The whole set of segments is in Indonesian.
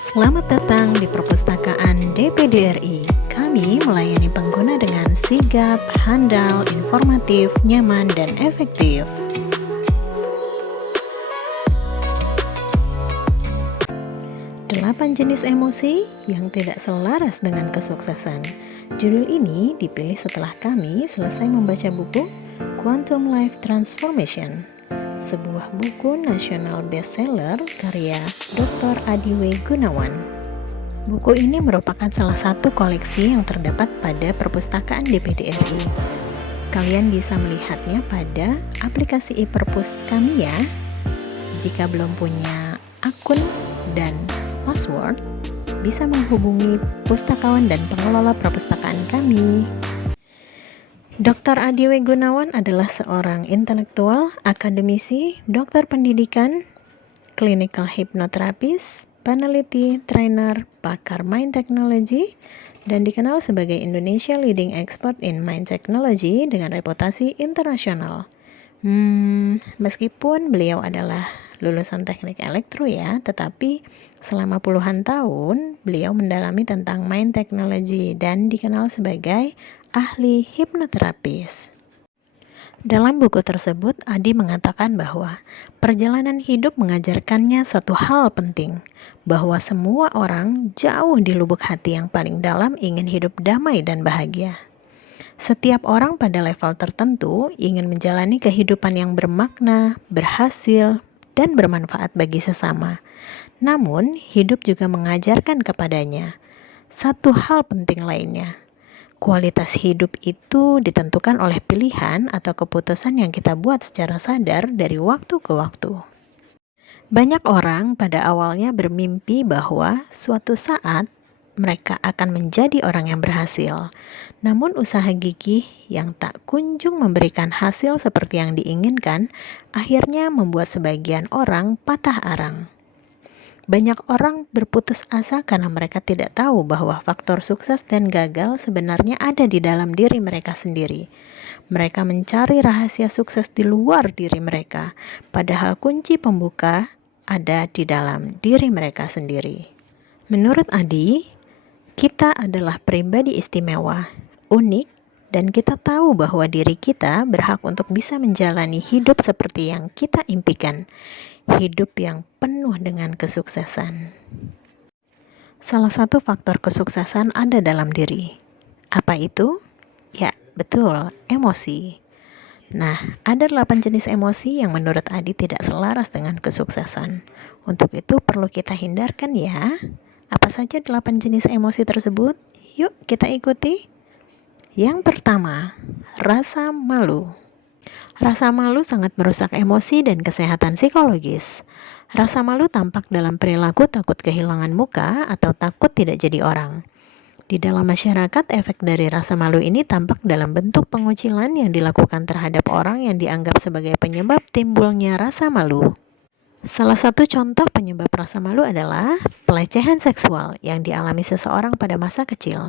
Selamat datang di perpustakaan DPD RI. Kami melayani pengguna dengan sigap, handal, informatif, nyaman, dan efektif. 8 jenis emosi yang tidak selaras dengan kesuksesan. Judul ini dipilih setelah kami selesai membaca buku Quantum Life Transformation, sebuah buku nasional bestseller karya Dr. Adiwe Gunawan. Buku ini merupakan salah satu koleksi yang terdapat pada perpustakaan DPD RI. Kalian bisa melihatnya pada aplikasi e-perpus kami ya. Jika belum punya akun dan password, bisa menghubungi pustakawan dan pengelola perpustakaan kami. Dr. Adiwe Gunawan adalah seorang intelektual, akademisi, dokter pendidikan, clinical hypnotherapist, peneliti, trainer, pakar mind technology, dan dikenal sebagai Indonesia leading expert in mind technology dengan reputasi internasional. Meskipun beliau adalah lulusan teknik elektro ya, tetapi selama puluhan tahun beliau mendalami tentang mind technology dan dikenal sebagai ahli hipnoterapis. Dalam buku tersebut, Adi mengatakan bahwa perjalanan hidup mengajarkannya satu hal penting, bahwa semua orang jauh di lubuk hati yang paling dalam ingin hidup damai dan bahagia. Setiap orang pada level tertentu ingin menjalani kehidupan yang bermakna, berhasil, dan bermanfaat bagi sesama. Namun, hidup juga mengajarkan kepadanya satu hal penting lainnya. Kualitas hidup itu ditentukan oleh pilihan atau keputusan yang kita buat secara sadar dari waktu ke waktu. Banyak orang pada awalnya bermimpi bahwa suatu saat mereka akan menjadi orang yang berhasil. Namun usaha gigih yang tak kunjung memberikan hasil seperti yang diinginkan, akhirnya membuat sebagian orang patah arang. Banyak orang berputus asa karena mereka tidak tahu bahwa faktor sukses dan gagal sebenarnya ada di dalam diri mereka sendiri. Mereka mencari rahasia sukses di luar diri mereka, padahal kunci pembuka ada di dalam diri mereka sendiri. Menurut Adi, kita adalah pribadi istimewa, unik, dan kita tahu bahwa diri kita berhak untuk bisa menjalani hidup seperti yang kita impikan, hidup yang penuh dengan kesuksesan. Salah satu faktor kesuksesan ada dalam diri. Apa itu? Ya, betul, emosi. Nah, ada 8 jenis emosi yang menurut Adi tidak selaras dengan kesuksesan. Untuk itu perlu kita hindarkan ya. Apa saja 8 jenis emosi tersebut? Yuk kita ikuti. Yang pertama, rasa malu. Rasa malu sangat merusak emosi dan kesehatan psikologis. Rasa malu tampak dalam perilaku takut kehilangan muka atau takut tidak jadi orang. Di dalam masyarakat, efek dari rasa malu ini tampak dalam bentuk pengucilan yang dilakukan terhadap orang yang dianggap sebagai penyebab timbulnya rasa malu. Salah satu contoh penyebab rasa malu adalah pelecehan seksual yang dialami seseorang pada masa kecil.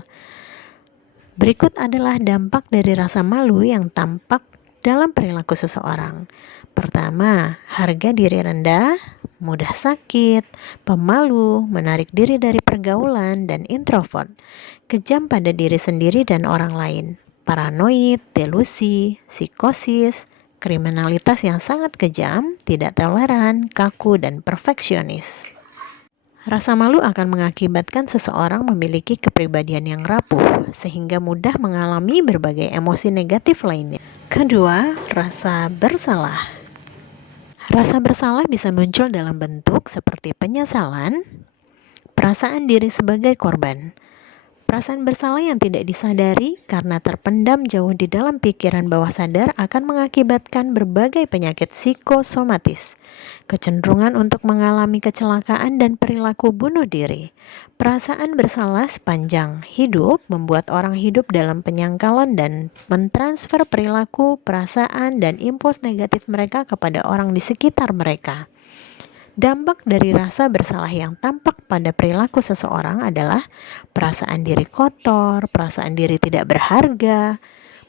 Berikut adalah dampak dari rasa malu yang tampak dalam perilaku seseorang. Pertama, harga diri rendah, mudah sakit, pemalu, menarik diri dari pergaulan, dan introvert. Kejam pada diri sendiri dan orang lain. Paranoid, delusi, psikosis, kriminalitas yang sangat kejam, tidak toleran, kaku, dan perfeksionis. Rasa malu akan mengakibatkan seseorang memiliki kepribadian yang rapuh, sehingga mudah mengalami berbagai emosi negatif lainnya. Kedua, rasa bersalah. Rasa bersalah bisa muncul dalam bentuk seperti penyesalan, perasaan diri sebagai korban. Perasaan bersalah yang tidak disadari karena terpendam jauh di dalam pikiran bawah sadar akan mengakibatkan berbagai penyakit psikosomatis, kecenderungan untuk mengalami kecelakaan dan perilaku bunuh diri. Perasaan bersalah sepanjang hidup membuat orang hidup dalam penyangkalan dan mentransfer perilaku, perasaan, dan impuls negatif mereka kepada orang di sekitar mereka. Dampak dari rasa bersalah yang tampak pada perilaku seseorang adalah perasaan diri kotor, perasaan diri tidak berharga,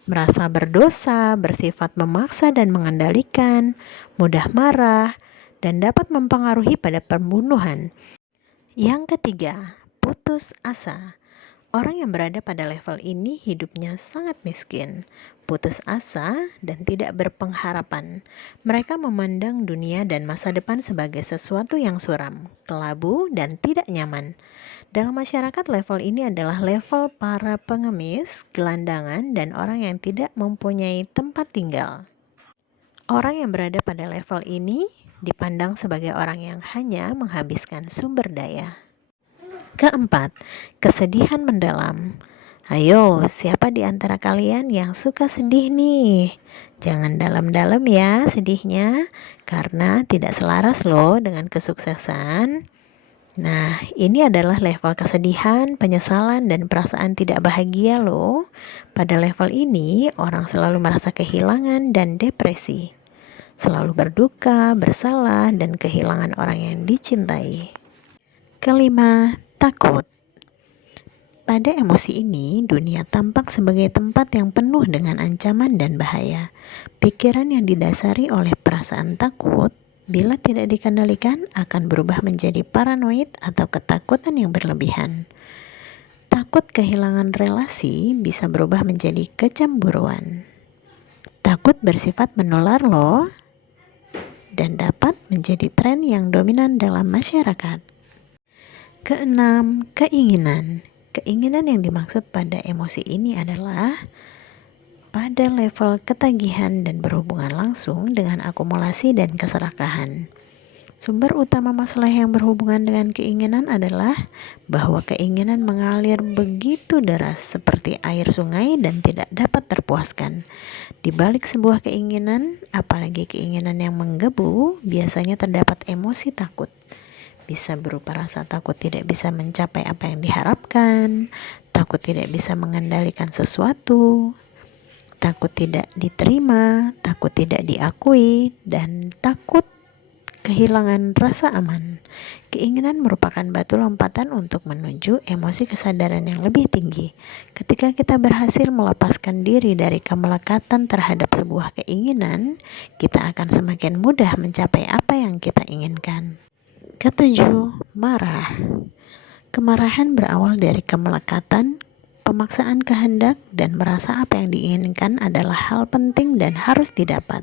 merasa berdosa, bersifat memaksa dan mengendalikan, mudah marah, dan dapat mempengaruhi pada pembunuhan. Yang ketiga, putus asa. Orang yang berada pada level ini hidupnya sangat miskin, putus asa, dan tidak berpengharapan. Mereka memandang dunia dan masa depan sebagai sesuatu yang suram, kelabu, dan tidak nyaman. Dalam masyarakat, level ini adalah level para pengemis, gelandangan, dan orang yang tidak mempunyai tempat tinggal. Orang yang berada pada level ini dipandang sebagai orang yang hanya menghabiskan sumber daya. Keempat, kesedihan mendalam. Ayo, siapa di antara kalian yang suka sedih nih? Jangan dalam-dalam ya sedihnya, karena tidak selaras loh dengan kesuksesan. Nah, ini adalah level kesedihan, penyesalan, dan perasaan tidak bahagia loh. Pada level ini, orang selalu merasa kehilangan dan depresi. Selalu berduka, bersalah, dan kehilangan orang yang dicintai. Kelima, takut. Pada emosi ini, dunia tampak sebagai tempat yang penuh dengan ancaman dan bahaya. Pikiran yang didasari oleh perasaan takut, bila tidak dikendalikan, akan berubah menjadi paranoid atau ketakutan yang berlebihan. Takut kehilangan relasi bisa berubah menjadi kecemburuan. Takut bersifat menular loh, dan dapat menjadi tren yang dominan dalam masyarakat. Keenam, keinginan. Keinginan yang dimaksud pada emosi ini adalah pada level ketagihan dan berhubungan langsung dengan akumulasi dan keserakahan. Sumber utama masalah yang berhubungan dengan keinginan adalah bahwa keinginan mengalir begitu deras seperti air sungai dan tidak dapat terpuaskan. Di balik sebuah keinginan, apalagi keinginan yang menggebu, biasanya terdapat emosi takut. Bisa berupa rasa takut tidak bisa mencapai apa yang diharapkan, takut tidak bisa mengendalikan sesuatu, takut tidak diterima, takut tidak diakui, dan takut kehilangan rasa aman. Keinginan merupakan batu lompatan untuk menuju emosi kesadaran yang lebih tinggi. Ketika kita berhasil melepaskan diri dari kemelekatan terhadap sebuah keinginan, kita akan semakin mudah mencapai apa yang kita inginkan. Ketujuh, marah. Kemarahan berawal dari kemelekatan, pemaksaan kehendak, dan merasa apa yang diinginkan adalah hal penting dan harus didapat.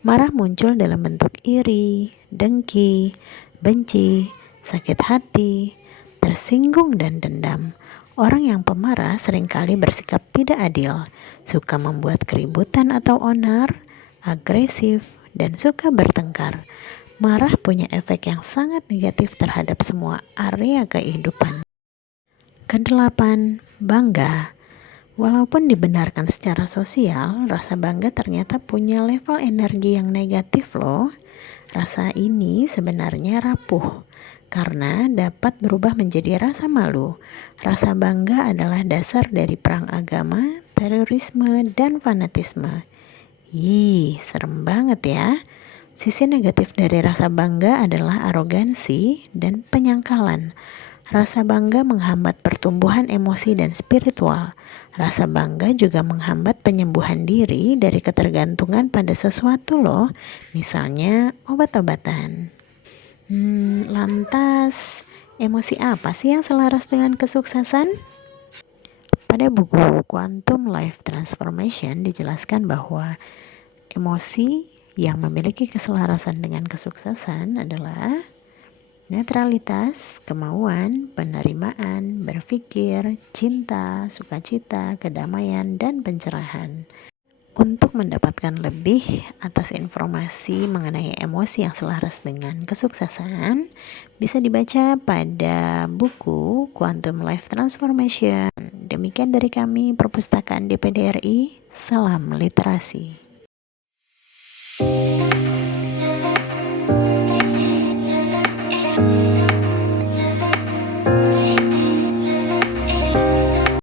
Marah muncul dalam bentuk iri, dengki, benci, sakit hati, tersinggung, dan dendam. Orang yang pemarah seringkali bersikap tidak adil, suka membuat keributan atau onar, agresif, dan suka bertengkar. Marah punya efek yang sangat negatif terhadap semua area kehidupan. Kedelapan, bangga. Walaupun dibenarkan secara sosial, rasa bangga ternyata punya level energi yang negatif loh. Rasa ini sebenarnya rapuh, karena dapat berubah menjadi rasa malu. Rasa bangga adalah dasar dari perang agama, terorisme, dan fanatisme. Serem banget ya. Sisi negatif dari rasa bangga adalah arogansi dan penyangkalan. Rasa bangga menghambat pertumbuhan emosi dan spiritual. Rasa bangga juga menghambat penyembuhan diri dari ketergantungan pada sesuatu loh, misalnya obat-obatan. Lantas, emosi apa sih yang selaras dengan kesuksesan? Pada buku Quantum Life Transformation dijelaskan bahwa emosi yang memiliki keselarasan dengan kesuksesan adalah netralitas, kemauan, penerimaan, berpikir, cinta, sukacita, kedamaian, dan pencerahan. Untuk mendapatkan lebih atas informasi mengenai emosi yang selaras dengan kesuksesan, bisa dibaca pada buku Quantum Life Transformation. Demikian dari kami, Perpustakaan DPD RI. Salam literasi.